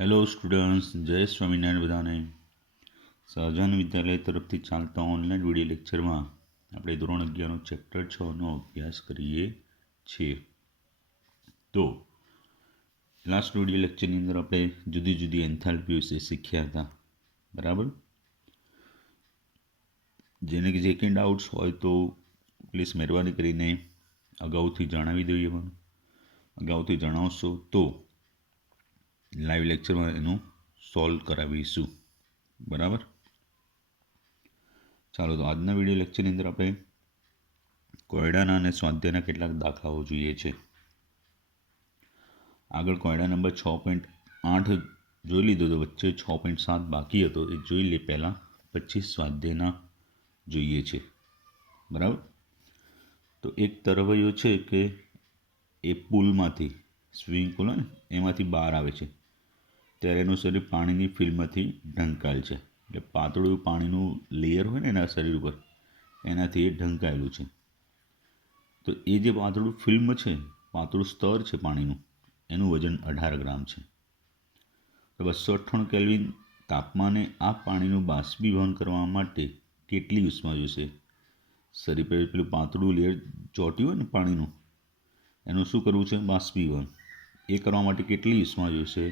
Hello students, જય સ્વામિનારાયણ બધાને. સહજાનંદ વિદ્યાલય તરફથી ચાલતા ઓનલાઈન વિડીયો લેક્ચરમાં આપણે ધોરણ 11નો ચેપ્ટર 6નો અભ્યાસ કરીએ છીએ. તો લાસ્ટ વિડીયો લેક્ચરની અંદર આપણે જુદી જુદી એન્થાલ્પી વિશે શીખ્યા હતા, બરાબર. જેને જે કંઈ ડાઉટ્સ હોય તો પ્લીઝ મહેરબાની કરીને અગાઉથી જણાવી દઈએ. મને અગાઉથી જણાવશો તો લાઈવ લેક્ચરમાં એનું સોલ્વ કરાવીશું, બરાબર. ચાલો, તો આજના વિડીયો લેક્ચરની અંદર આપણે કોયડાના અને સ્વાધ્યાયના કેટલાક દાખલાઓ જોઈએ છે. આગળ કોયડા નંબર 6.8 જોઈ લીધો, તો વચ્ચે 6.7 બાકી હતો, એ જોઈ લે પહેલાં. પછી સ્વાધ્યાયના જોઈએ છે, બરાબર. તો એક તરવૈયો છે કે એ પુલમાંથી, સ્વિમિંગ પુલ હોય ને એમાંથી બહાર આવે છે, ત્યારે એનું શરીર પાણીની ફિલ્મથી ઢંકાયેલ છે. એટલે પાતળું પાણીનું લેયર હોય ને એના શરીર ઉપર, એનાથી એ ઢંકાયેલું છે. તો એ જે પાતળું ફિલ્મ છે, પાતળું સ્તર છે પાણીનું, એનું વજન 18 ગ્રામ છે. તો 298 કેલ્વિન તાપમાને આ પાણીનું બાષ્પીભવન કરવા માટે કેટલી ઉષ્મા જોઈશે? શરીર પર પેલું પાતળું લેયર ચોટ્યું હોય ને પાણીનું, એનું શું કરવું છે? બાષ્પીભવન. એ કરવા માટે કેટલી ઉષ્મા જોઈશે?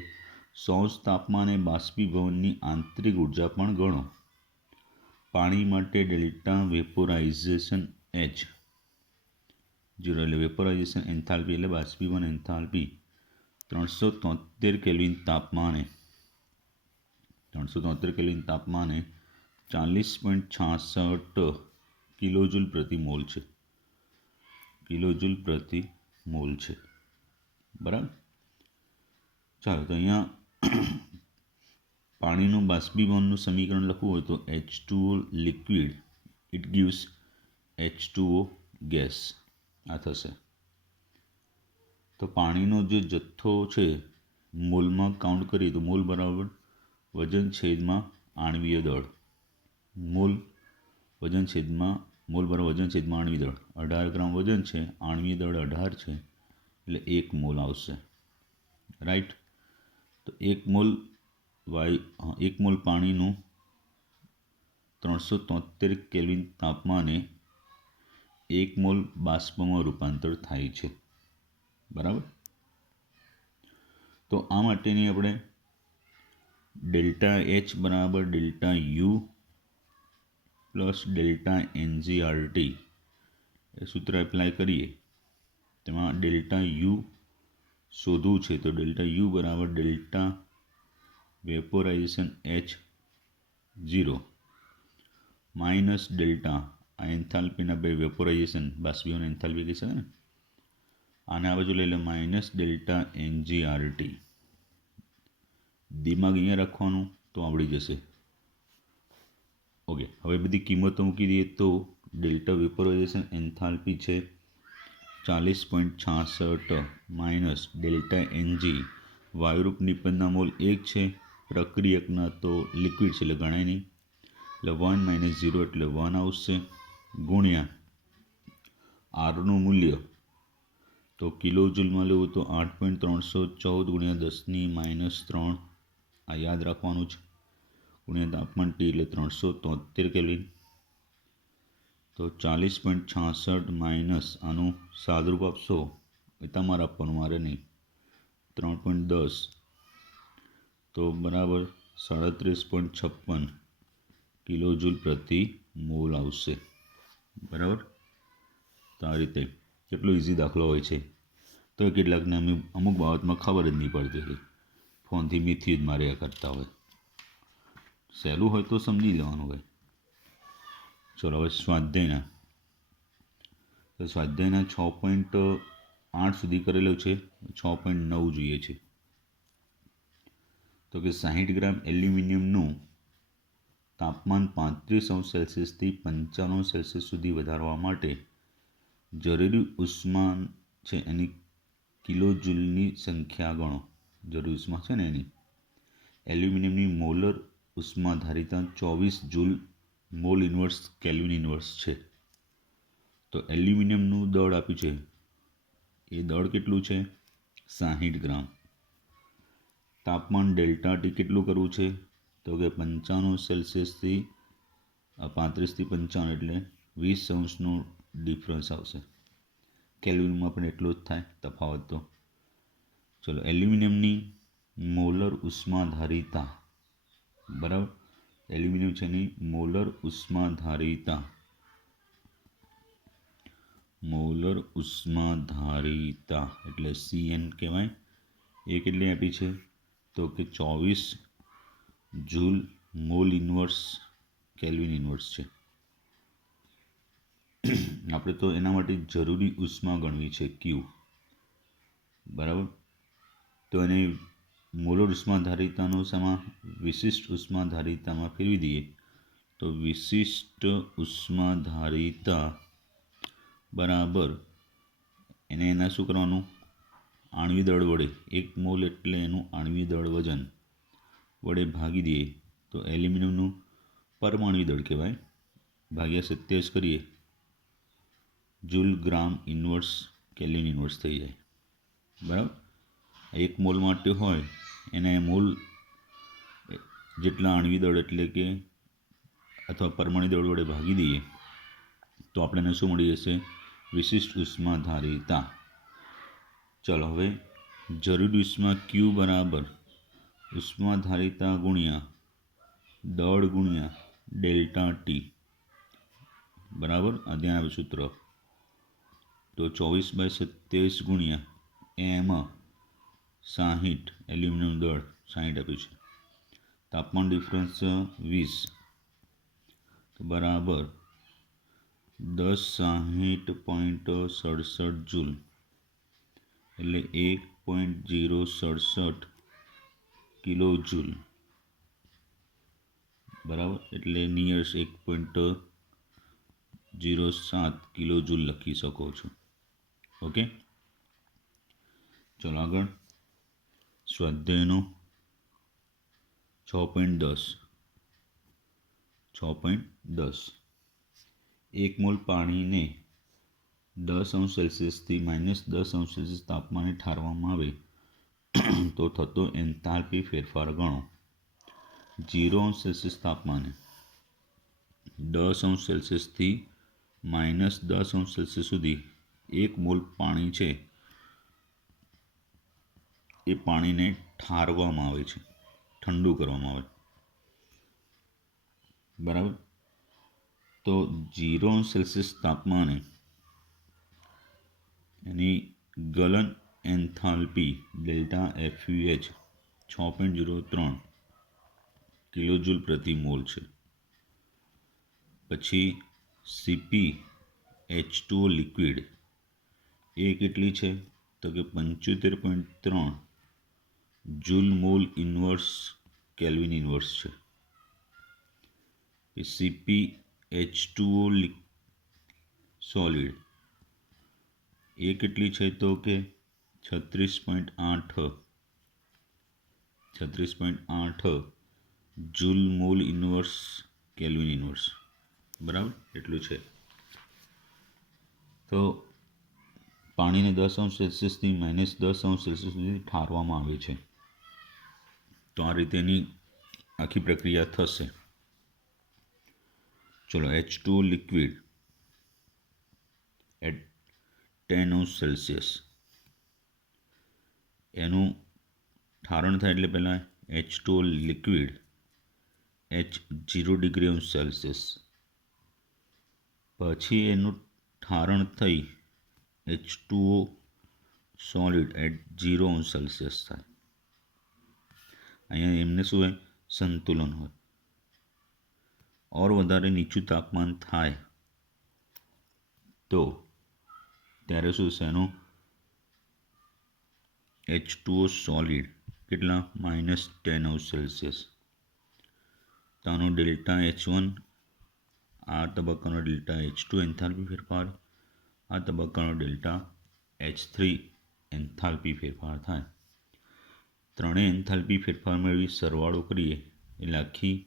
100 તાપમાને બાષ્પીભવનની આંતરિક ઉર્જા પણ ગણો. પાણી માટે ડેલ્ટા વેપોરાઇઝેશન H 0, એટલે વેપોરાઇઝેશન એન્થાલ્પી એટલે બાષ્પીભવન એન્થાલ્પી 373 કેલ્વિન તાપમાને 40.66 કિલોજૂલ પ્રતિ મોલ છે. કિલોજૂલ પ્રતિ મોલ છે, બરાબર. ચાલો, તો અહીંયા પાણીનું બાષ્પીભવનનું સમીકરણ લખવું હોય તો H2O liquid it gives H2O gas, આ થશે. તો પાણીનો જે જથ્થો છે મોલમાં કાઉન્ટ કરીએ તો મોલ બરાબર વજન છેદમાં આણ્વીય દળ. મોલ બરાબર વજન છેદમાં આણ્વીય દળ. 18 ગ્રામ વજન છે, આણ્વીય દળ 18 છે, એટલે 1 મોલ આવશે, રાઈટ. તો 1 મોલ પાણીનું 373 કેલ્વિન તાપમાને 1 મોલ બાષ્પમાં રૂપાંતર થાય છે, બરાબર. તો આ માટેની આપણે ડેલ્ટા H બરાબર delta U plus delta NGRT એ સૂત્ર એપ્લાય કરીએ. તેમાં ડેલ્ટા U શોધવું છે, તો ડેલ્ટા U બરાબર ડેલ્ટા વેપોરાઇઝેશન H 0 માઇનસ ડેલ્ટા, આ એન્થાલ્પીના બે વેપોરાઇઝેશન બાષ્પીભવન એન્થાલ્પી કહી શકાય ને, આને આ બાજુ લઈ લે માઇનસ ડેલ્ટા NGRT. દિમાગ અહીંયા રાખવાનું તો આવડી જશે. ઓકે, હવે બધી કિંમતો મૂકી દઈએ તો ડેલ્ટા વેપોરાઇઝેશન એન્થાલ્પી છે 40.66 માઇનસ ડેલ્ટા NG, વાયુરૂપ નિપજના મોલ 1 છે, પ્રક્રિયકના તો લિક્વિડ છે એટલે ગણાય નહીં, એટલે 1 - 0 એટલે 1 આવશે, ગુણ્યા આરનું મૂલ્ય તો કિલોજૂલમાં લેવું તો 8.314 × 10⁻³ આ યાદ રાખવાનું છે, ગુણ્યા તાપમાન T એટલે 373 કેલ્વિન. તો 40.66 માઇનસ આનું સાદરૂપ આપશો એ તમારે આપવાનું, મારે નહીં, 3.10 તો બરાબર 37.56 કિલોજૂલ પ્રતિ મોલ આવશે, બરાબર. તો આ રીતે કેટલો ઇઝી દાખલો હોય છે. તો કેટલાકને અમુક બાબતમાં ખબર જ નહીં પડતી હોય, ફોનથી મીથી જ માર્યા કરતા હોય. સહેલું હોય તો સમજી લેવાનું હોય. ચલો, હવે સ્વાધ્યાયના 6.8 સુધી કરેલો છે, 6.9 જોઈએ છે. તો કે 60 ગ્રામ એલ્યુમિનિયમનું તાપમાન 35°C થી 95°C સુધી વધારવા માટે જરૂરી ઉષ્મા છે એની કિલોજૂલની સંખ્યા ગણો. જરૂરી ઉષ્મા છે ને એની, એલ્યુમિનિયમની મોલર ઉષ્માધારિતા 24 joule mole inverse kelvin inverse છે. તો એલ્યુમિનિયમનું દળ આપ્યું છે, એ દળ કેટલું છે? 60 ગ્રામ. તાપમાન ડેલ્ટા ટી કેટલું કરવું છે તો કે 95 સેલ્સિયસથી 35થી 55 એટલે 20 અંશનું ડિફરન્સ આવશે. કેલ્વિનમાં પણ એટલો જ થાય તફાવત. તો ચલો એલ્યુમિનિયમની મોલર ઉષ્માધારિતા, બરાબર, એલ્યુમિનિયમ છે એની મોલર ઉષ્માધારિતા, મોલર ઉષ્માધારિતા એટલે CN કહેવાય. એ કેટલી આપી છે તો કે 24 joule mole inverse kelvin inverse છે. આપણે તો એના માટે જરૂરી ઉષ્મા ગણવી છે ક્યુ, બરાબર. તો એને મોલર ઉષ્માધારિતાનો સામા વિશિષ્ટ ઉષ્માધારિતામાં ફેરવી દઈએ તો વિશિષ્ટ ઉષ્માધારિતા બરાબર એને એના શું કરવાનું, આણ્વિક દળ વડે 1 મોલ એટલે એનું આણ્વિક દળ વજન વડે ભાગી દઈએ તો એલ્યુમિનિયમનું પરમાણ્વિક દળ કહેવાય, ભાગ્યા 27 કરીએ જૂલ ગ્રામ ઇન્વર્સ કેલ્વિન ઇન્વર્સ થઈ જાય, બરાબર. 1 મોલ માટે હોય એને મોલ જેટલા આણ્વિક દળ એટલે કે અથવા પરમાણ્વિક દળ વડે ભાગી દઈએ તો આપણને શું મળી જશે, વિશિષ્ટ ઉષ્માધારિતા. ચલો હવે જરૂરી ઉષ્મા ક્યુ બરાબર ઉષ્માધારિતા ગુણ્યા દળ ગુણ્યા ડેલ્ટા ટી, બરાબર. ધ્યાન આવે સૂત્ર તો 24/27 ગુણ્યા એમાં 60 એલ્યુમિનિયમ દળ 60 આપ્યું છે, તાપમાન ડિફરન્સ 20 તો બરાબર 1060.67 જૂલ એટલે 1.067 કિલો જૂલ, બરાબર. એટલે નિયર્સ 1.07 કિલો જૂલ લખી શકો છો. ઓકે, ચલો આગળ સ્વાધ્યાયનો 6.10 1 મોલ પાણીને 10 સેલ્સિયસથી -10 તાપમાને ઠારવામાં આવે તો થતો એન્થાલ્પી ફેરફાર ગણો. 0 તાપમાને 10 સેલ્સિયસથી -10 સેલ્સિયસ સુધી 1 મોલ પાણી છે એ પાણીને ઠારવામાં આવે છે, ઠંડુ કરવામાં આવે, બરાબર. તો 0 તાપમાને એની ગલન એન્થાલ્પી ડેલ્ટા FUH 6.03 કિલોજૂલ પ્રતિ મોલ છે. પછી CpH2O લિક્વિડ એ કેટલી છે તો કે 75.3 joule mole inverse kelvin inverse છે. CpH2O સોલિડ એ કેટલી છે તો કે 36.8 joule mole inverse kelvin inverse, બરાબર. એટલું છે. તો પાણીને 10 સેલ્સિયસથી -10 સેલ્સિયસ સુધી ઠારવામાં આવે છે. તો આ રીતેની આખી પ્રક્રિયા થશે. ચલો H2O લિક્વિડ એટ 10 સેલ્સિયસ એનું ઠારણ થાય એટલે પહેલાં H2O લિક્વિડ H0°C, પછી એનું ઠારણ થઈ H2O સોલિડ એટ 0°C થાય. અહીંયા એમને શું હોય, સંતુલન હોય. ઓર વધારે નીચું તાપમાન થાય તો ત્યારે શું છે એનું H2O સોલિડ કેટલા -10°C, તો આનો ડેલ્ટા H1 આ તબક્કાનો ડેલ્ટા H2 એન્થાલ્પી ફેરફાર, આ તબક્કાનો ડેલ્ટા H3 એન્થાલ્પી ફેરફાર થાય. ત્રણેય એન્થાલ્પી ફેરફાર મેળવી સરવાળો કરીએ એટલે આખી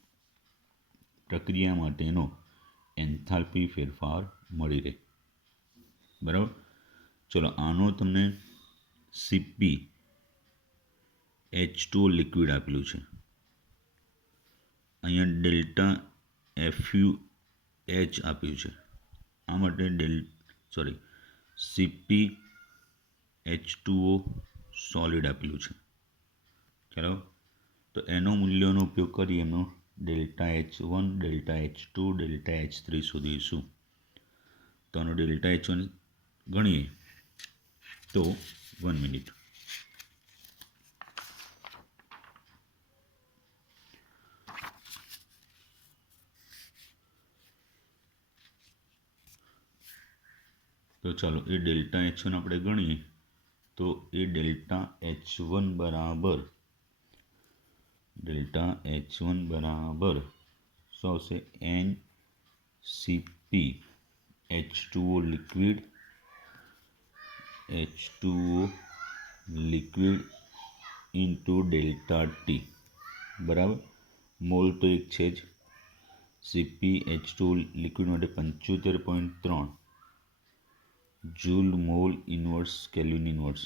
પ્રક્રિયા માટેનો એન્થાલ્પી ફેરફાર મળી રહે, બરાબર. ચલો આનો તમને Cp H2O લિક્વિડ આપેલું છે, અહીંયા ડેલ્ટા FuH આપ્યું છે, આ માટે CpH2O સોલિડ આપેલું છે. ચાલો, તો એનો મૂલ્યનો ઉપયોગ કરી એનો delta H1, delta H2, delta H3 શોધીશું. તો આનો ડેલ્ટા H1 ગણીએ તો 1 મિનિટ. તો ચાલો એ ડેલ્ટા H1 આપણે ગણીએ તો એ ડેલ્ટા H1 બરાબર શું આવશે? NCpH2O liquid into delta T બરાબર. મોલ તો એક છે જ, CpH2O લિક્વિડ માટે 75.3 joule mole inverse kelvin inverse.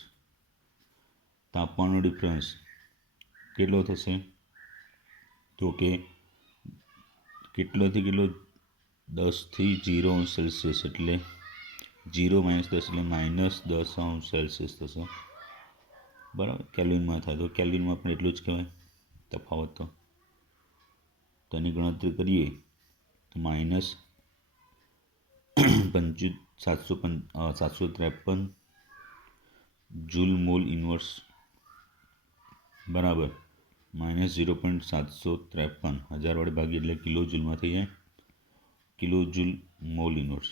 તાપમાનનો ડિફરન્સ કેટલો થશે? તો કે કેટલોથી કેટલો? 10 થી 0 અંશ સેલ્સિયસ, એટલે 0 - 10 એટલે -10 અંશ સેલ્સિયસ થશે બરાબર. કેલ્વિનમાં થાય તો કેલ્વિનમાં પણ એટલું જ કહેવાય તફાવત. તો તેની ગણતરી કરીએ તો -753 જૂલ મોલ ઇન્વર્સ બરાબર -0.753 1000 વડે ભાગીએ એટલે કિલો જૂલમાં થઈ જાય, કિલો જૂલ મોલ ઇન્વર્સ.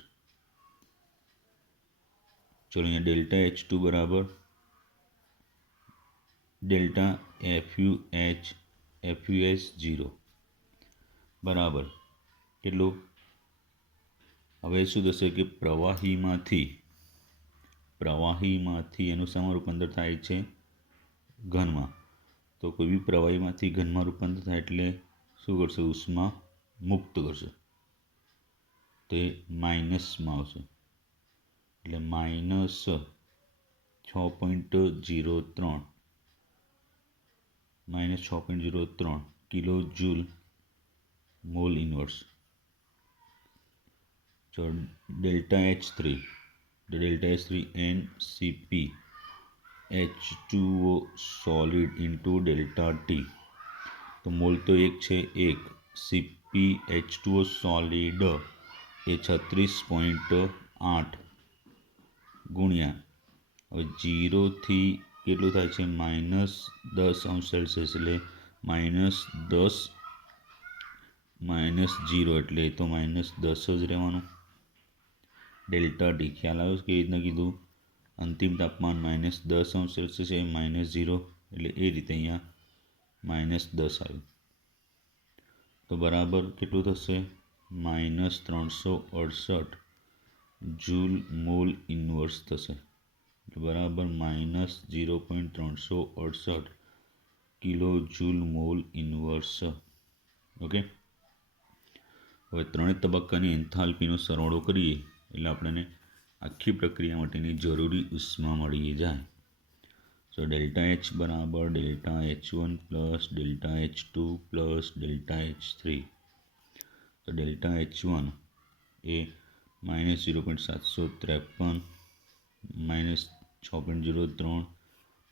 ચલો, અહીંયા ડેલ્ટા H2 બરાબર ડેલ્ટા FuS 0 બરાબર કેટલું? હવે શું થશે કે પ્રવાહીમાંથી એનું શામાં રૂપાંતર થાય છે? ઘનમાં. તો કોઈ બી પ્રવાહીમાંથી ઘનમાં રૂપાંતર થાય એટલે શું કરશે? ઉષ્મા મુક્ત કરશે, તે માઇનસમાં આવશે, એટલે -6.03 કિલો જૂલ મોલ ઇન્વર્સ. તો delta H3 NCpH2O solid into delta T. તો મોલ તો એક છે, એક CpH2O સોલિડ એ 36.8 ગુણ્યા, હવે 0થી કેટલું થાય છે? -10 અંશ સેલ્સિયસ, એટલે -10 -0 એટલે તો -10 જ રહેવાનું. ડેલ્ટા ટી ખ્યાલ આવ્યો કે રીતના કીધું? અંતિમ તાપમાન -10 અંશ સેલ્સિયસ એ -0, એટલે એ રીતે અહીંયા -10 આવ્યું. તો બરાબર કેટલું થશે? -368 જૂલ મોલ ઇન્વર્સ થશે, બરાબર -0.368 kilo joule mole inverse. Okay, હવે ત્રણેય તબક્કાની એન્થાલ્પીનો સરવાળો કરીએ એટલે આપણને આખી પ્રક્રિયા માટેની જરૂરી ઉષ્મા મળી જાય. સો ડેલ્ટા H બરાબર delta H1 plus delta H2 plus delta H3. તો ડેલ્ટા H1 એ -0.753 -6.03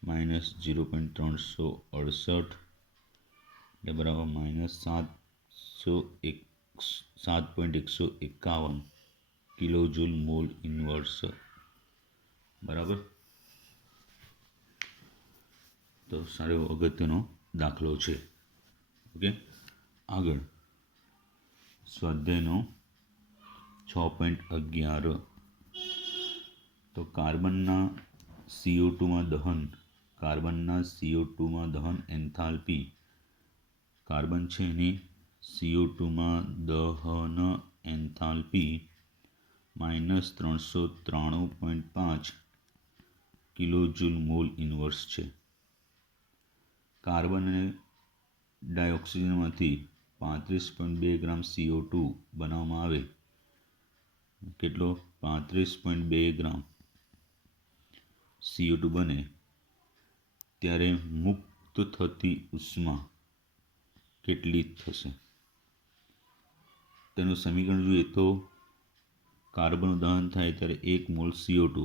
-0.368 એટલે બરાબર -7.151 કિલો જૂલ મોલ ઇન્વર્સ બરાબર. તો સારો અગત્યનો દાખલો છે. ઓકે, આગળ સ્વાધ્યાયનો 6.11. તો કાર્બનના CO2માં દહન એન્થાલ્પી, કાર્બન છે એની CO2માં દહન enthalpy -393.5 kilo joule mole inverse છે. કાર્બન અને ડાયોક્સિજનમાંથી 35.2 ગ્રામ CO2 બનાવવામાં આવે, કેટલો? 35.2 ગ્રામ CO2 બને ત્યારે મુક્ત મુક્ત થતી ઉષ્મા કેટલી થશે? તેનું સમીકરણ જોઈએ તો કાર્બનનું દહન થાય ત્યારે 1 મોલ CO2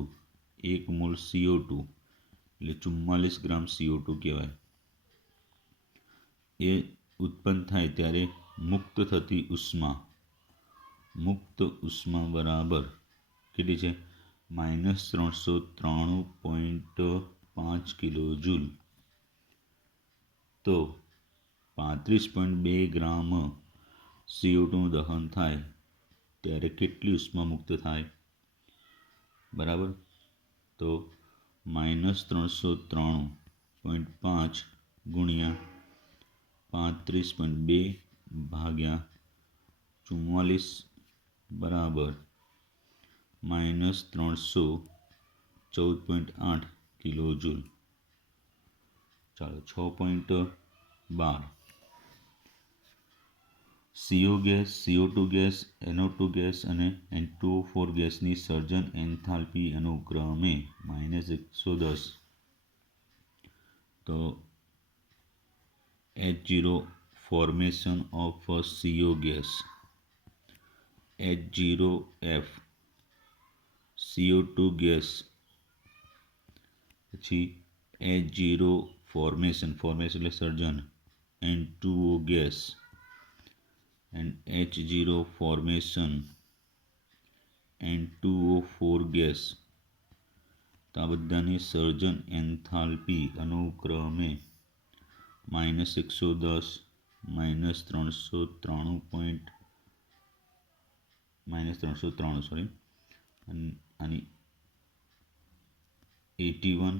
એટલે 44 ગ્રામ CO2 કહેવાય. એ ઉત્પન્ન થાય ત્યારે મુક્ત થતી ઉષ્મા બરાબર કેટલી છે? -393.5 કિલો જૂલ. તો 35.2 ગ્રામ CO2નું દહન થાય ત્યારે કેટલી ઉષ્મા મુક્ત થાય? બરાબર. તો -393.5 ગુણ્યા 35.2 ભાગ્યા 44 બરાબર -314.8 કિલો જૂલ. ચાલો 6.12 CO gas, CO2 gas, NO2 gas અને N2O4 ગેસની સર્જન એન્થાલ્પી અનુક્રમે -110. તો H0 formation of CO gas, H0F CO2 gas, પછી H0 formation એટલે સર્જન N2O gas and H0 formation N2O4 gas. તો આ બધાની સર્જન એન્થાલ્પી અનુક્રમે -110 -393 આની 81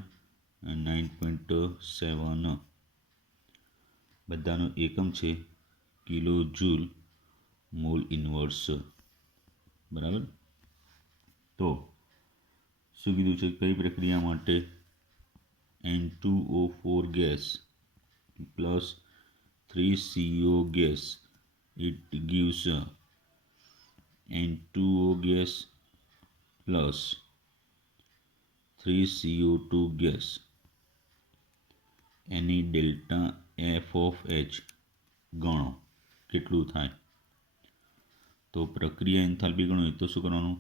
અને 9.7 બધાનો એકમ છે કિલો જૂલ મોલ ઇન્વર્સ. બરાબર. તો શું કીધું છે? કઈ પ્રક્રિયા માટે? N2O4 gas plus 3CO gas, it gives N2O gas plus 3CO2 gas. Any delta F of H ગણો કેટલું થાય? તો પ્રક્રિયા એન્થાલ્પી ગણો તો શું કરવાનું?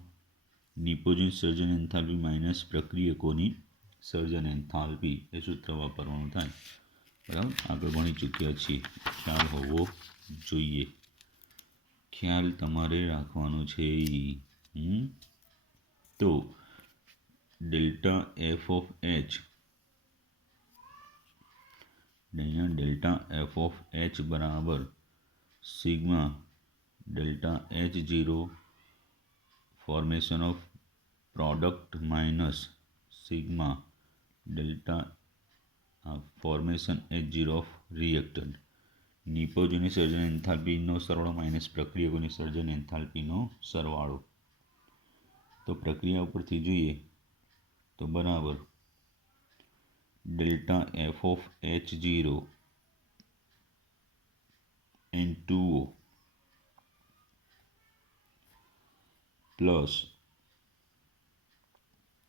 નિપોજન સર્જન એન્થાલ્પી માઇનસ પ્રક્રિયકોની સર્જન એન્થાલ્પી એ સૂત્ર વાપરવાનું થાય. બરાબર. આગળ ભણી ચૂક્યા છીએ. ખ્યાલ હોવો જોઈએ. ખ્યાલ તમારે રાખવાનો છે. તો ડેલ્ટા એફ ઓફ એચ બરાબર sigma delta H0 formation of product minus sigma delta formation H0 of reactant. નિપોજનની સર્જન એન્થાલ્પીનો સરવાળો માઇનસ પ્રક્રિયકોની સર્જન એન્થાલ્પીનો સરવાળો. તો પ્રક્રિયા ઉપરથી જોઈએ તો બરાબર delta F of H0 N2O plus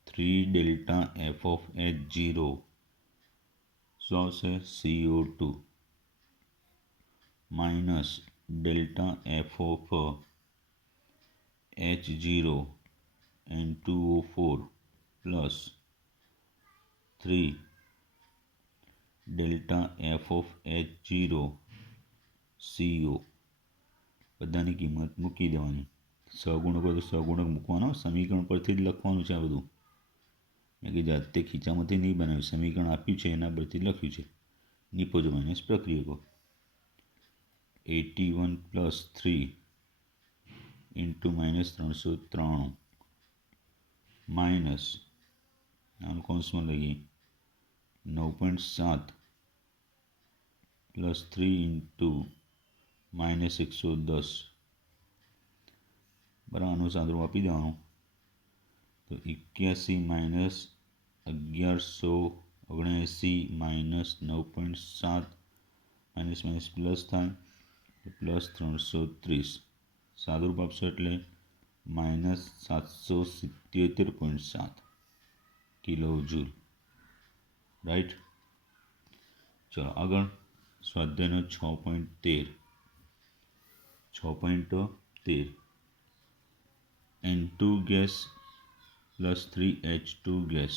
3 delta F of H0 શું આવશે? CO2 minus delta F of H0 N2O4 plus 3 delta F of H0 CO. બધાની કિંમત મૂકી દેવાની. સહગુણક હોય તો સહગુણક મૂકવાનો. સમીકરણ પરથી જ લખવાનું છે આ બધું. મેં કે જાતે ખીચામાંથી નહીં બનાવ્યું. સમીકરણ આપ્યું છે એના પરથી લખ્યું છે. નિપોજો માઇનસ પ્રક્રિયકો 81 પ્લસ 3 ઇન્ટુ -393 માઇનસ આનું કૌંસમાં લઈએ 9.7 પ્લસ 3 ઇન્ટુ -110. બરાબર. આનું સાદું આપી દેવાનું. તો 81 minus 1179 minus 9.7 minus minus plus થાય પ્લસ 330. સાદુરૂપ આપશો એટલે -777.7 કિલો જૂલ. રાઈટ. ચલો આગળ સ્વાધ્યાયનો 6.13 N2 gas plus 3H2 gas,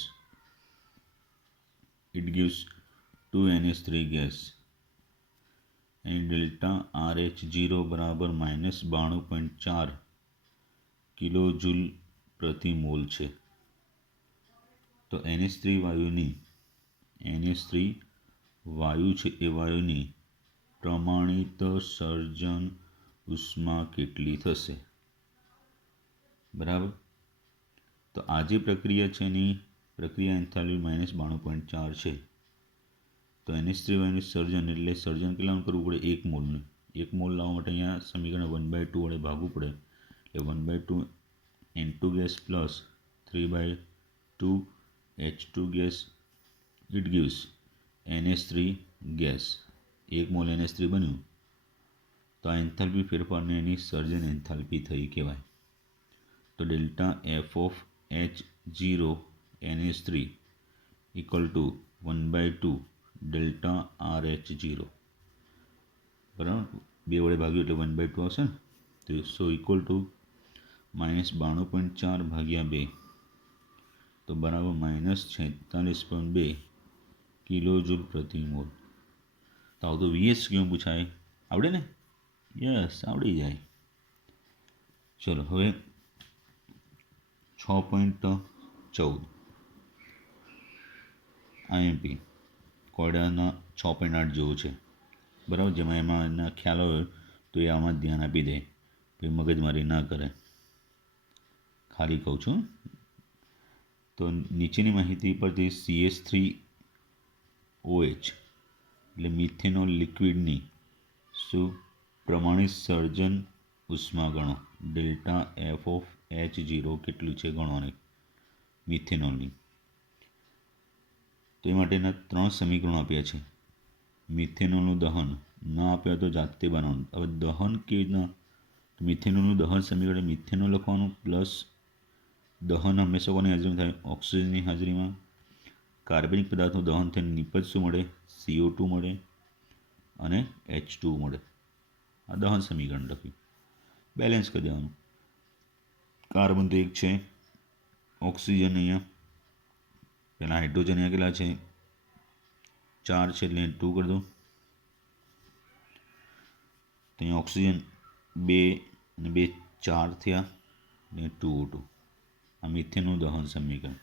it gives 2NH3 gas and delta RH0 બરાબર -92.4 કિલો જૂલ પ્રતિ મોલ છે. તો NH3 વાયુ છે એ વાયુની પ્રમાણિત સર્જન ઉષ્મા કેટલી થશે? બરાબર. તો આ જે પ્રક્રિયા છે એની પ્રક્રિયા એન્થાલ્પી -92.4 છે. તો NH3 વાયુનું સર્જન એટલે સર્જન કેટલાનું કરવું પડે? 1 મોલનું. 1 મોલ લાવવા માટે અહીંયા સમીકરણ 1/2 વડે ભાગવું પડે. એટલે 1/2 N2 gas plus 3/2 H2 gas, it gives NH3 gas. 1 mall NH3 બન્યું તો આ એન્થાલ્પી ફેરફારને એની સર્જન એન્થાલ્પી થઈ કહેવાય. તો delta F of H0 NH3 equal to 1/2 delta RH0. બરાબર, 2 વડે ભાગ્યું એટલે 1/2 આવશે ને. તો સો ઇક્વલ ટુ -92.4 ભાગ્યા 2 તો બરાબર -46.2 કિલો જૂલ પ્રતિ મોલ. તો આવું તો VS કેવું પૂછાય? આવડે ને? યસ, આવડી જાય. ચલો હવે 6.14 IMP કોયડાના 6.8 જેવું છે. બરાબર, જેમાં એમાં એના ખ્યાલ હોય તો એ આમાં ધ્યાન આપી દે, પછી મગજમારી ના કરે. ખાલી કહું છું. તો નીચેની માહિતી પરથી CH3OH એટલે મિથેનોલ લિક્વિડની શું પ્રમાણિત સર્જન ઉષ્મા ગણો. ડેલ્ટા એફ ઓફ H0 કેટલું છે ગણવાની મિથેનોલની. તો એ માટેના 3 સમીકરણો આપ્યા છે. મિથેનોલનું દહન ના આપ્યા તો જાતે બનાવવાનું. હવે દહન કેવી રીતના? મિથેનોલનું દહન સમીકરણ મિથેનોલ લખવાનું પ્લસ દહન હંમેશા કોની હાજરીમાં થાય? ઓક્સિજનની હાજરીમાં. કાર્બનિક પદાર્થનું દહન થઈને નિપજ શું મળે? CO2 મળે અને H2 મળે. આ દહન સમીકરણ લખ્યું. બેલેન્સ કરી દેવાનું. કાર્બન તો 1 છે, ઓક્સિજન અહીંયા પહેલાં હાઇડ્રોજન અહીંયા કેટલા છે? 4 છે એટલે 2 કરી દો. તો અહીંયા ઓક્સિજન 2 અને 2 4 થયા અને 2O2. આ મિથેનનું દહન સમીકરણ.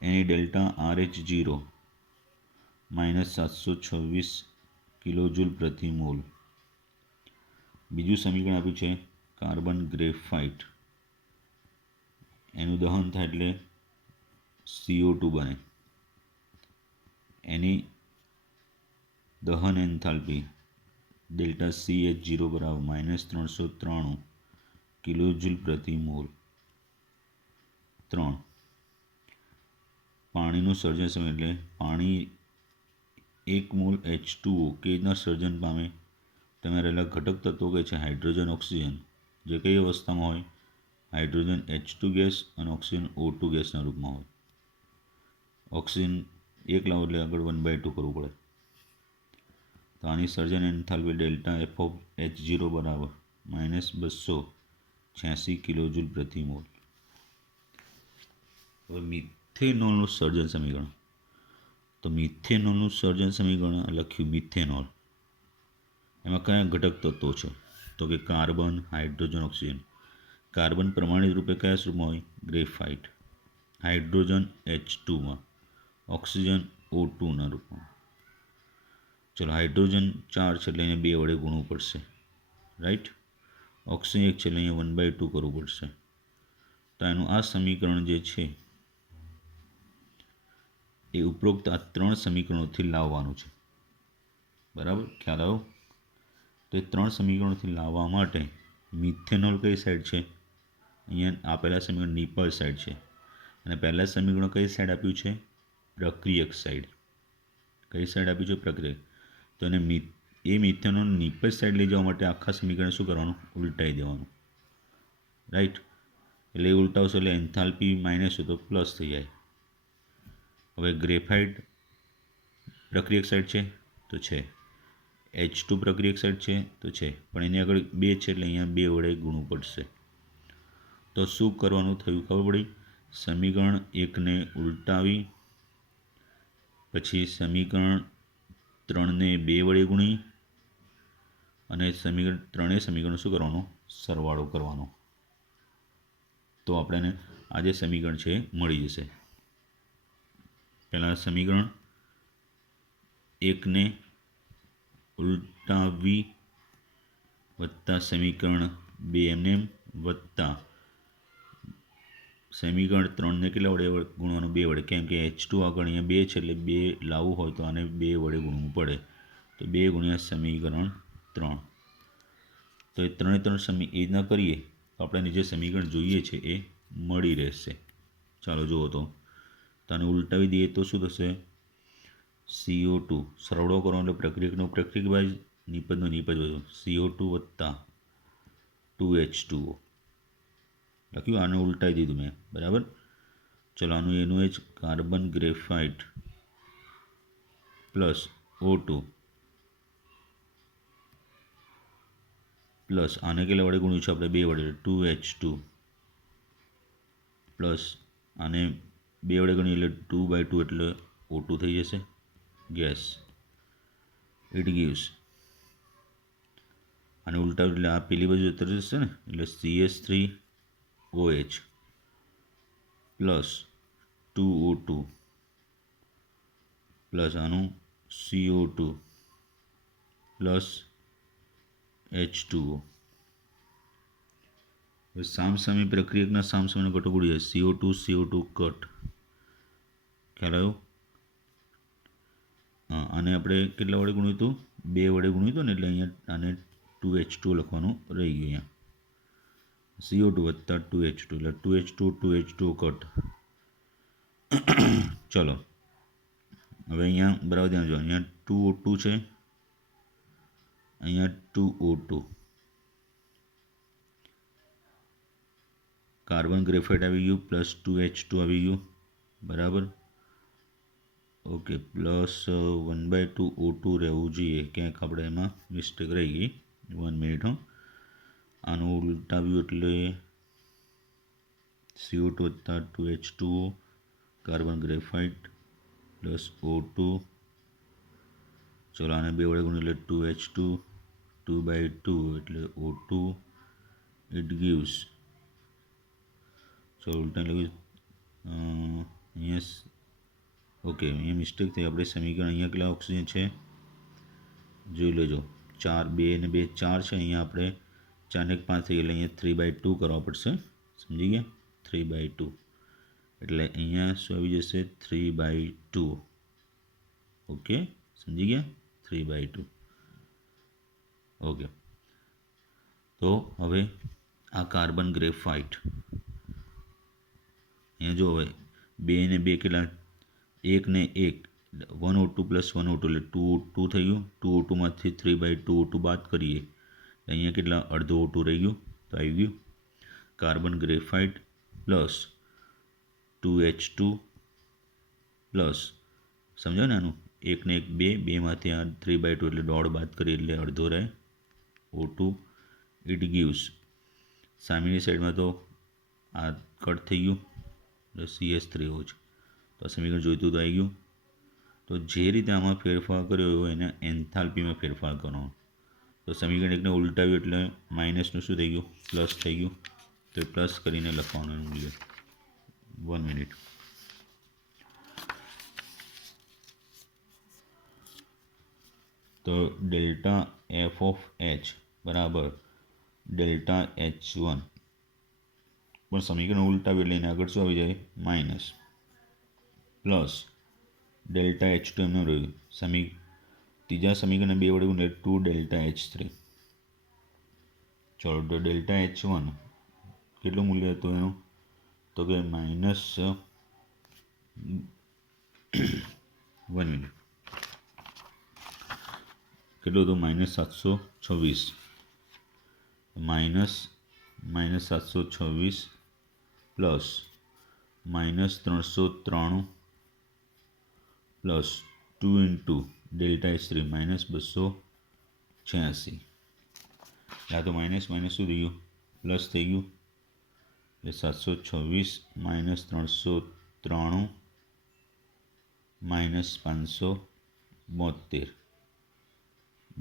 એની ડેલ્ટા RH0 -726 કિલોજૂલ પ્રતિ મોલ. બીજું સમીકરણ આપ્યું છે કાર્બન ગ્રેફાઇટ. એનું દહન થાય એટલે CO2 બને. એની દહન એન્થાલ્પી ડેલ્ટા CH0 બરાબર -393 કિલોજૂલ પ્રતિ મોલ. 3 પાણીનું સર્જન સમય એટલે પાણી 1 મોલ H2O કે રીતના સર્જન પામે? તમે રહેલા ઘટક તત્વો કહે છે હાઇડ્રોજન, ઓક્સિજન, જે કઈ અવસ્થામાં હોય? હાઇડ્રોજન H2 ગેસ અને ઓક્સિજન O2 ગેસના રૂપમાં હોય. ઓક્સિજન 1 લાવો એટલે આગળ 1/2 કરવું પડે. તો આની સર્જન enthalpy delta F of H0 બરાબર -286 કિલોજૂલ પ્રતિ મોલ. હવે મિથેનોલનું સર્જન સમીકરણ. તો મિથેનોલનું સર્જન સમીકરણ લખ્યું મિથેનોલ. એમાં કયા ઘટક તત્વો છે? તો કે કાર્બન, હાઇડ્રોજન, ઓક્સિજન. કાર્બન પ્રમાણિત રૂપે કયા સ્વરૂપમાં હોય? ગ્રેફાઇટ. હાઇડ્રોજન H2માં, ઓક્સિજન O2ના રૂપમાં. ચલો હાઇડ્રોજન 4 છે એટલે અહીંયા 2 વડે ગુણવું પડશે, રાઈટ. ઓક્સિજન 1 છે એટલે અહીંયા 1/2 કરવું પડશે. તો એનું આ સમીકરણ જે છે એ ઉપરોક્ત આ 3 સમીકરણોથી લાવવાનું છે. બરાબર, ખ્યાલ આવ્યો? તો એ 3 સમીકરણોથી લાવવા માટે મિથેનોલ કઈ સાઈડ છે? અહીંયા આપેલા સમીકરણ નિપજ સાઈડ છે. અને પહેલા સમીકરણ કઈ સાઈડ આપ્યું છે? પ્રક્રિયક સાઈડ. કઈ સાઈડ આપ્યું છે? પ્રક્રિયક. તો એને એ મિથેનોલ નિપજ સાઈડ લઈ જવા માટે આખા સમીકરણ શું કરવાનું? ઉલટાઈ દેવાનું, રાઈટ. એટલે એ ઉલટાવશો એટલે એન્થાલ્પી માઇનસ હોય તો પ્લસ થઈ જાય. હવે ગ્રેફાઇટ પ્રક્રિયક સાઈડ છે તો છે, H2 પ્રક્રિયક સાઈડ છે તો છે, પણ એની આગળ 2 છે એટલે અહીંયા 2 વડે ગુણવું પડશે. તો શું કરવાનું થયું ખબર પડી? સમીકરણ 1ને ઉલટાવી, પછી સમીકરણ 3ને 2 વડે ગુણી અને ત્રણેય સમીકરણ શું કરવાનું? સરવાળો કરવાનો. તો આપણને આ જે સમીકરણ છે એ મળી જશે. પહેલાં સમીકરણ 1ને ઉલટાવી વત્તા સમીકરણ 2 એમને વત્તા સમીકરણ 3ને કેટલા વડે ગુણવાનું? 2 વડે, કેમ કે H2 આગળ અહીંયા 2 છે એટલે 2 લાવવું હોય તો આને 2 વડે ગુણવું પડે. તો 2 ગુણ્યા સમીકરણ 3. તો એ ત્રણે એ રીતના કરીએ તો આપણને જે સમીકરણ જોઈએ છે એ મળી રહેશે. ચાલો જુઓ તો આને ઉલટાવી દઈએ તો શું થશે? CO2 સરવાળો કરો એટલે પ્રક્રિયકનો પ્રક્રિયક બાજુ, નિપજનો નિપજ બાજુ, CO2 વત્તા 2H2O લખ્યું. આને ઉલટાવી દીધું મેં, બરાબર. ચલો આનું એનું જ carbon graphite plus O2 plus આને કેટલા વડે ગુણ્યું છે આપણે? 2 વડે, 2H2 પ્લસ આને 2 વડે ગણીએ એટલે 2/2 એટલે O2 થઈ જશે, ગેસ. ઇટ ગીવ્સ, આને ઉલટાવી એટલે આ પેલી બાજુ ઉતરી જશે ને, એટલે CH3OH પ્લસ 2O2 પ્લસ આનું CO2 પ્લસ H2O. સામસામી પ્રક્રિયકના સામસામીનો ઘટક ઉડી જાય. CO2 cut. ખ્યાલ આવ્યો? હા, આને આપણે કેટલા વડે ગુણ્યું હતું? 2 વડે ગુણ્યું હતું ને, એટલે અહીંયા આને 2H2 લખવાનું રહી ગયું. અહીંયા CO2 વત્તા 2H2 એટલે 2H2 કટ. ચલો હવે અહીંયા બરાબર ધ્યાન જો, અહીંયા 2O2 છે, અહીંયા 2O2. કાર્બન ગ્રેફાઇટ આવી ગયું પ્લસ 2H2 આવી ગયું, બરાબર. ઓકે, પ્લસ 1/2 O2 રહેવું જોઈએ, ક્યાંક આપણે એમાં મિસ્ટેક રહી ગઈ. 1 મિનિટ. આનું ઉલટાવ્યું એટલે CO2 વત્તા 2H2O carbon graphite plus O2. ચલો આને 2 વડે ગુણ્યું એટલે 2H2, 2/2 એટલે O2. ઇટ ગીવ્સ, ચલો ઉલટા લખ્યું અહીંયા. ઓકે, અહીંયા મિસ્ટેક થઈ. આપણે સમીકરણ અહીંયા કેટલા ઓક્સિજન છે જોઈ લેજો. 4, 2 ને 2 4 છે. અહીંયા આપણે 4 ને 5 થઈ એટલે અહીંયા 3/2 કરવા પડશે. સમજી ગયા? 3/2 એટલે અહીંયા શું આવી જશે? 3/2. ઓકે, સમજી ગયા? 3/2. ઓકે, તો હવે આ કાર્બન ગ્રેફાઇટ અહીંયા જો, હવે 2 ને 2 કેટલા? 1 ને 1, 1O2 પ્લસ 1O2 એટલે 2O2 થઈ ગયું. 2O2માંથી 3/2 O2 બાદ કરીએ અહીંયા કેટલા? અડધો O2 રહી ગયું. તો આવી ગયું carbon graphite plus 2H2 plus, સમજો ને, આનું 1 ને 1 2, 2માંથી આ 3/2 એટલે દોઢ બાદ કરીએ એટલે અડધો રહે O2. ઇટ ગીવ્સ, સામેની સાઈડમાં તો આ કટ થઈ ગયું એટલે CH3OH. તો આ સમીકરણ જોઈતું તો આવી ગયું. તો જે રીતે આમાં ફેરફાર કર્યો એવો એને એન્થાલ્પીમાં ફેરફાર કરવાનો. તો સમીકરણ 1ને ઉલટાવ્યું એટલે માઇનસનું શું થઈ ગયું? પ્લસ થઈ ગયું. તો એ પ્લસ કરીને લખવાનું મૂલ્ય. 1 મિનિટ. તો ડેલ્ટા F ઓફ H બરાબર ડેલ્ટા H1, પણ સમીકરણ ઉલટાવી એટલે એને આગળ શું આવી જાય? માઇનસ. પ્લસ ડેલ્ટા H2 એમને રહ્યું. ત્રીજા સમીકરણને 2 વડે ગુણીએ 2 ડેલ્ટા H3. ચલો, તો ડેલ્ટા H1 કેટલું મૂલ્ય હતું એનું? તો કે માઇનસ 1 મિનિટ. કેટલું હતું? -726. -726 plus -393 plus 2 into delta H3 -286. આ તો માઇનસ માઇનસ શું થઈ ગયું, પ્લસ થઈ ગયું. એટલે 726 -393 -572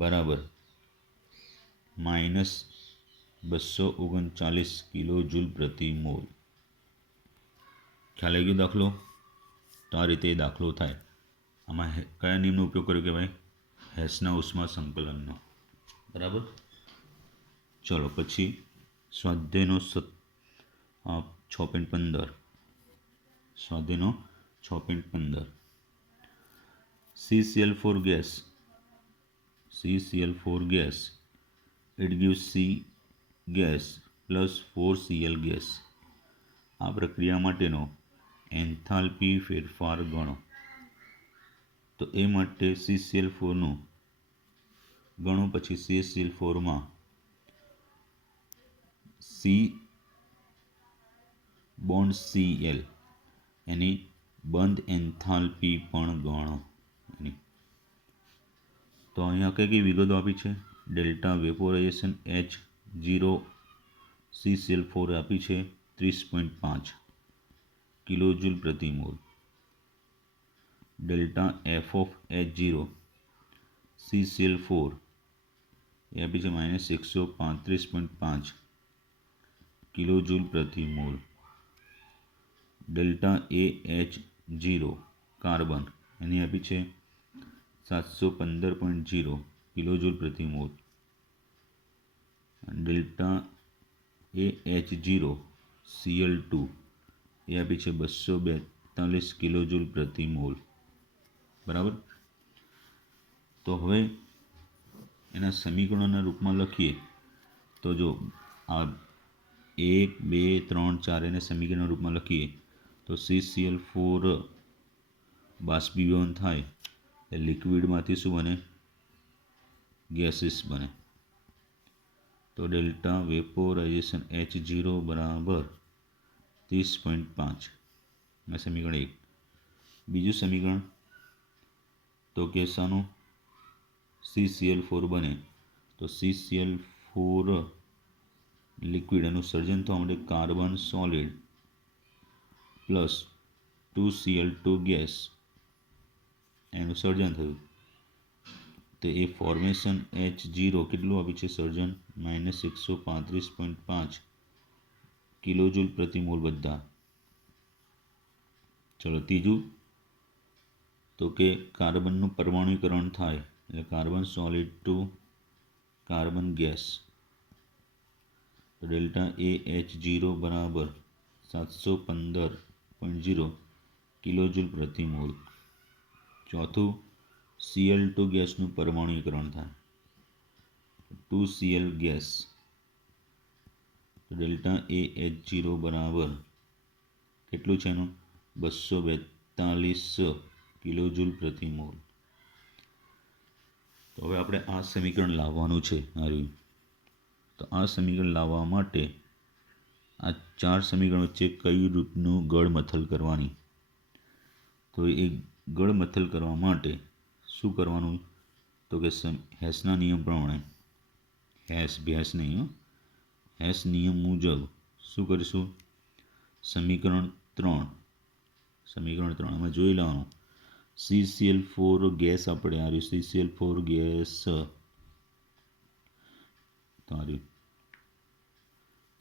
બરાબર -239 કિલો જૂલ પ્રતિ મોલ. ખ્યાલ આવી ગયો દાખલો? તો આ રીતે દાખલો થાય. આમાં કયા નિયમનો ઉપયોગ કર્યો કે ભાઈ? હેસના ઉષ્મા સંકલનનો. બરાબર. ચલો પછી સ્વાધ્યાયનો 6.15. સ્વાધ્યાયનો 6.15. CCl4 gas, it gives C gas plus 4Cl gas. આ પ્રક્રિયા માટેનો એન્થાલ્પી ફેરફાર ગણો. તો એ માટે CCl4નું ગણો. પછી CCl4માં C બોન્ડ Cl એની બંધ એન્થાલ્પી પણ ગણો એની. તો અહીંયા કઈ કઈ વિગતો આપી છે? ડેલ્ટા વેપોરાઇઝેશન H0 CCl4 આપી છે 30.5 કિલોજૂલ પ્રતિ mall. Delta F of H0 CCl4 એ આપી છે -135.5 કિલોજૂલ પ્રતિ મોલ. ડેલ્ટા AH0 કાર્બન એની આપી છે 715.0 કિલોજૂલ પ્રતિ મોલ. ડેલ્ટા AH0 Cl2 એ આપી છે 242 કિલોજૂલ પ્રતિ મોલ. બરાબર. તો હવે એના સમીકરણોના રૂપમાં લખીએ તો જો આ 1 2 3 4 એને સમીકરણના રૂપમાં લખીએ તો CCl4 બાષ્પીભવન થાય એ લિક્વિડમાંથી શું બને? ગેસીસ બને. તો ડેલ્ટા વેપોરાઇઝેશન H0 બરાબર 30.5. આ સમીકરણ 1. બીજું સમીકરણ તો કે શાનું? CCl4 બને તો CCl4 લિક્વિડ એનું સર્જન થવા માટે carbon solid plus 2Cl2 gas એનું સર્જન થયું. તો એ ફોર્મેશન H0 કેટલું આપી છે સર્જન? -135.5 કિલોજૂલ પ્રતિ મોલ બધા. ચલો ત્રીજું તો કે કાર્બનનું પરમાણુકરણ થાય એટલે carbon solid to carbon gas. તો ડેલ્ટા AH0 બરાબર 715.0 કિલોજૂલ પ્રતિ મોલ. ચોથું Cl2 ગેસનું પરમાણુકરણ થાય 2Cl ગેસ. તો ડેલ્ટા AH0 બરાબર કેટલું છે એનું? 242 કિલોજૂલ પ્રતિ મોલ. તો હવે આપણે આ સમીકરણ લાવવાનું છે. તો આ સમીકરણ લાવવા માટે આ 4 સમીકરણ વચ્ચે કઈ રૂપનું ગળમથલ કરવાની. તો એ ગળમથલ કરવા માટે શું કરવાનું? તો કે હેસના નિયમ પ્રમાણે ભેસ નહીં, હેસ નિયમ મુજબ શું કરીશું? સમીકરણ 3 એમાં જોઈ લેવાનું CCl4 ગેસ આપણે આ રહ્યું CCl4 ગેસ તો આ રહ્યું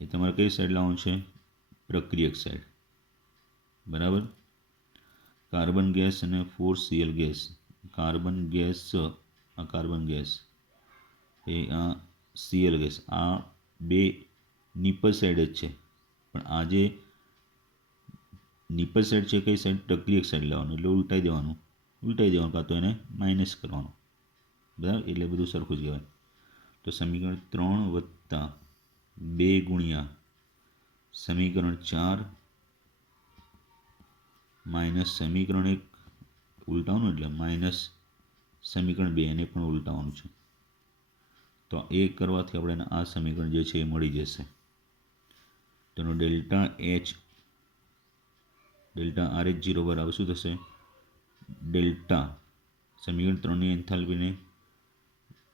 એ તમારે કઈ સાઈડ લાવવાનું છે? પ્રક્રિયક સાઈડ. બરાબર. કાર્બન ગેસ અને 4Cl ગેસ. કાર્બન ગેસ આ કાર્બન ગેસ એ આ Cl ગેસ આ બે નિપલ સાઈડ જ છે. પણ આ જે નિપલ સાઈડ છે કઈ સાઈડ? પ્રક્રિયક સાઈડ લાવવાનું. એટલે ઉલટાઈ દેવાનું કાં તો એને માઇનસ કરવાનું. બરાબર. એટલે બધું સરખું જ કહેવાય. તો સમીકરણ 3 વત્તા 2 ગુણ્યા સમીકરણ 4 માઇનસ સમીકરણ 1 ઉલટાવવાનું એટલે માઇનસ સમીકરણ 2 એને પણ ઉલટાવવાનું છે. તો એ કરવાથી આપણે આ સમીકરણ જે છે એ મળી જશે. તેનો ડેલ્ટા RH0 બરાબર શું થશે? ડેલ્ટા સમીકરણ 3ની એન્થાલ્પીને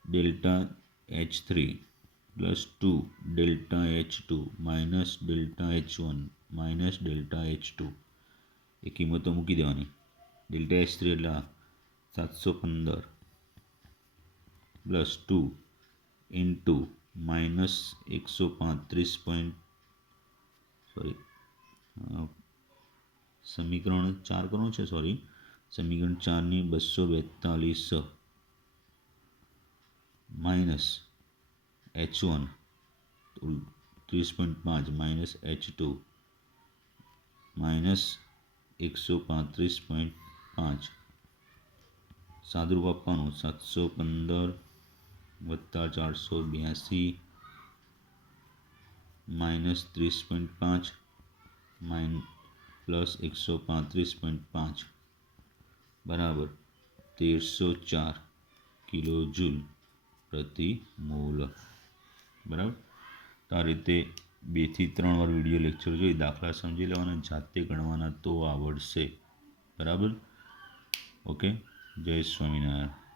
delta H3 plus 2 delta H2 minus delta H1 minus delta H2 એ કિંમતો મૂકી દેવાની. ડેલ્ટા H3 એટલે 715 પ્લસ 2 ઇન્ટુ માઇનસ 135 સમીકરણ 4 કરવું છે. સમીકરણ 4ની 242 minus H1 30.5 minus H2 minus 135.5 સાદુરૂપ આપવાનું 715 વત્તા 482 માઇનસ 30.5 પ્લસ 135.5 બરાબર 1304 કિલો જૂલ પ્રતિ મોલ. બરાબર. તો આ રીતે 2 થી 3 વાર વિડીયો લેક્ચર જોઈ દાખલા સમજી લેવાના, જાતે ગણવાના તો આવડશે. બરાબર. ઓકે. જય સ્વામિનારાયણ.